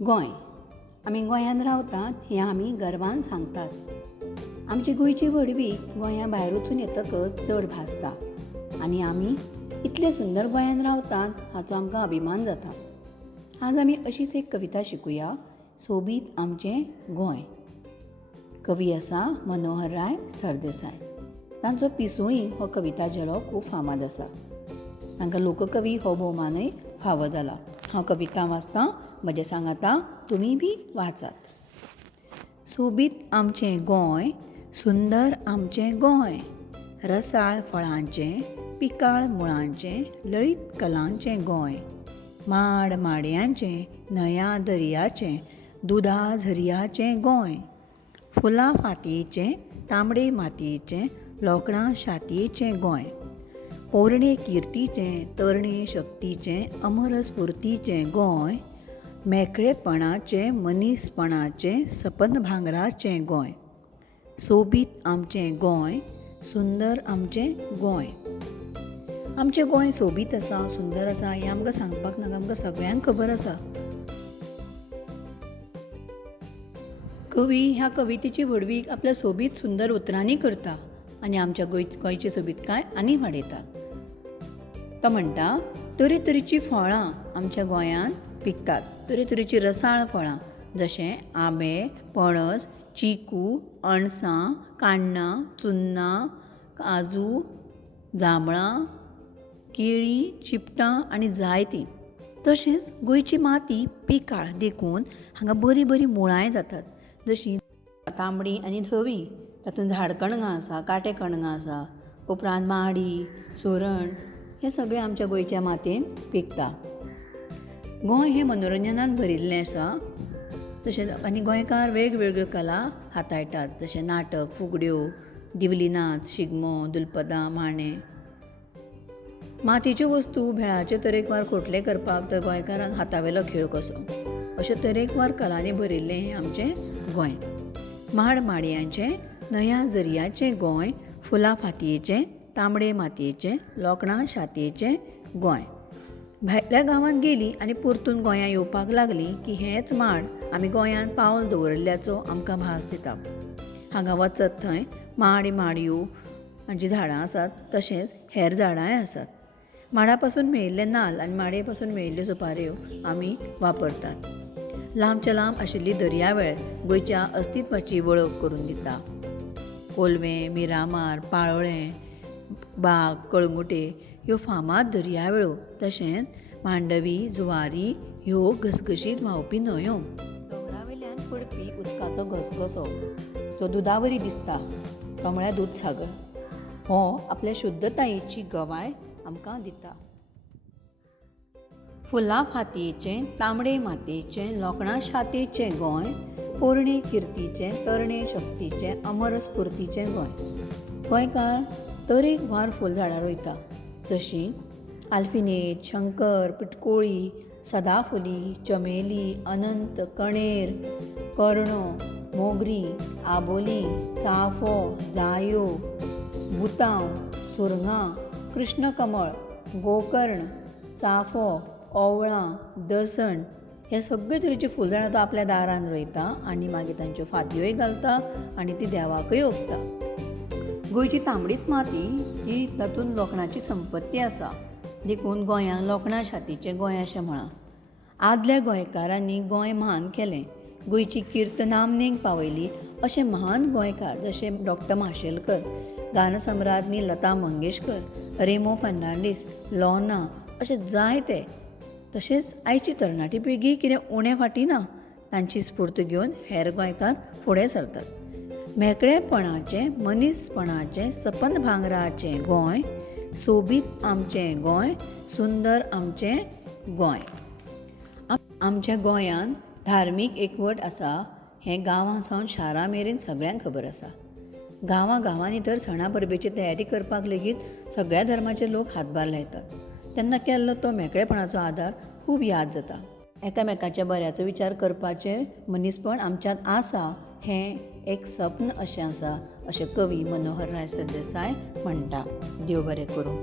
गोंय आमी गोंयांत रावतात हें आमी गर्वान सांगतात. आमची गोंयची व्हडवीक गोंया भायर वचून येतकच चड भासता आनी आमी इतले सुंदर गोंयांत रावतात हाचो आमकां अभिमान जाता. आज आमी अशीच एक कविता शिकुया, सोबीत आमचें गोंय. कवी आसा मनोहरराय सरदेसाय. तांचो पिसूळी हो कविता जेलो खूब फामाद आसा. तांकां लोककवी हो भोवमानय फावो जाला. हांव कविता वाचतां, म्हजें सांगाता तुमी बी वाचात. सोबीत आमचें गोंय, सुंदर आमचें गोंय, रसाळ फळांचें, पिकाळ मुळांचें, लळीत कलांचें गोंय, माड माडयांचें, न्हंया दर्याचें, दुदा झर्याचें गोंय, फुलां फातयेचें, तांबडे मातयेचें, लोकणां शातयेचें गोंय, पोरणे किर्तीचें, तरणे शक्तीचें, अमर स्फुर्तीचें गोंय, मेकळेपणाचें, मनीसपणाचें, सपन भांगराचें गोंय. सोबीत आमचें गोंय, सुंदर आमचें गोंय. आमचें गोंय सोबीत आसा, सुंदर आसा हें आमकां सांगपाक नाका, आमकां सगळ्यांक खबर आसा. कवी ह्या कवितेची व्हडवीक आपल्या सोबीत सुंदर उतरांनी करता आनी आमच्या गोंयची सोबीतकाय आनी वाडयता. तो म्हणटा, तरेतरेचीं फळां आमच्या गोंयांत पिकतात. तरेतरेचीं रसाळ फळां जशें आंबे, पणस, चिकू, अणसां, काण्णां, चुन्नां, काजू, जांबळां, केळीं, चिपटां आनी जायतीं. तशेंच गोंयची माती पिकाळ देखून हांगा बरीं बरीं मुळांय जातात, जशीं तांबडी आनी धवी. तातूंत झाड कणगां आसा, काटे कणगां आसा, उपरांत माडी, सोरण हें सगळें आमच्या गोंयच्या मातयेंत पिकता. गोंय हें मनोरंजनान भरिल्लें आसा. तशेंच आनी गोंयकार वेगवेगळ्यो कला हाताळटात, जशें नाटक, फुगड्यो, दिवली नाच, शिगमो, दुलपदां, म्हांडे. मातयेच्यो वस्तू भेळाच्यो तरेकवार खोटले करपाक तर गोंयकारांक हातावेलो खेळ कसो. अश्यो तरेकवार कलांनी भरिल्लें हें आमचें गोंय. माड माडयांचें, न्हंया झर्याचें गोंय, फुलां फातयेचें, तांबडे मातयेचें, लोकणां शातयेचें गोंय. भायल्या गांवांत गेलीं आनी परतून गोंयां येवपाक लागलीं की हेच माड आमी गोंयांत पावल दवरिल्ल्याचो आमकां भास दिता. हांगा वचत थंय माड माडयो हांचीं झाडां आसात, तशेंच हेर झाडांय आसात. माडा पासून मेळिल्ले नाल्ल आनी माडये पासून मेळिल्ल्यो सुपाऱ्यो आमी वापरतात. लांबच्या लांब आशिल्ली दर्यावेळ गोंयच्या अस्तित्वाची वळख करून दिता. कोलवें, मिरामार, पाळोळें, बाग, कळंगुटे ह्यो फामाद दर्यावेळो. तशेंच मांडवी, जुवारी ह्यो घसघशीत व्हांवपी न्हंयो. दोंगरावेल्यान पडपी उदकाचो घसघसो जो दुदावरी दिसता तो म्हळ्यार दूदसागर. हो आपल्या शुद्धतायेची गवाय आमकां दिता. फुलां फातयेचें, तांबडे मातयेचें, लोकणां शातयेचें गोंय, पोरणे किर्तीचें, तरणे शक्तीचें, अमर स्फुर्तीचें गोंय. गोंयकार तरेकवार फुलझाडां रोयता, जशीं आल्फिनेट, शंकर, पिटकोळी, सदाफुली, चमेली, अनंत, कणेर, कर्णो, मोगरी, आबोली, चाफो, जायो, बुतांव, सुरंगां, कृष्णकमळ, गोकर्ण, चाफो, ओंवळां, दसण हे सगळे तरेचे फुलझाडां तो आपल्या दारान रोयता आनी मागीर तांच्यो फांत्योय घालता आनी ती देवाकय ओंपता. गोंयची तांबडीच माती ही तातूंत लोकणाची संपत्ती आसा, देखून गोंयांक लोकणां शातीचें गोंय अशें म्हळां. आदल्या गोंयकारांनी गोंय म्हान केलें, गोंयची किर्त नामनेक पावयली अशे महान गोंयकार जशे डॉक्टर माशेलकर, गानसम्राज्ञी लता मंगेशकर, रेमो फर्नांडीस, लॉना अशे जायते. तशेंच आयची तरणाटी पिळगी कितें उणें फाटी ना. तांची स्फूर्त घेवन हेर गोंयकार फुडें सरतात. मेकळेपणाचें, मनीसपणाचें, सपन भांगराचें गोंय, सोबीत आमचें गोंय, सुंदर आमचें गोंय. आमच्या गोंयांत धार्मीक एकवट आसा हें गांवां सावन शारां मेरेन सगळ्यांक खबर आसा. गांवां गांवांनी तर सणा परबेची तयारी करपाक लेगीत सगळ्या धर्माचे लोक हातभार लायतात. तेन्ना केल्लो तो मेकळेपणाचो आदार खूब याद जाता. एकामेकाच्या बऱ्याचो विचार करपाचें मनीसपण आमच्यांत आसा हें एक सपन अशें आसा, अशें कवी मनोहरराय सरदेसाय म्हणटा. देव बरें करूं.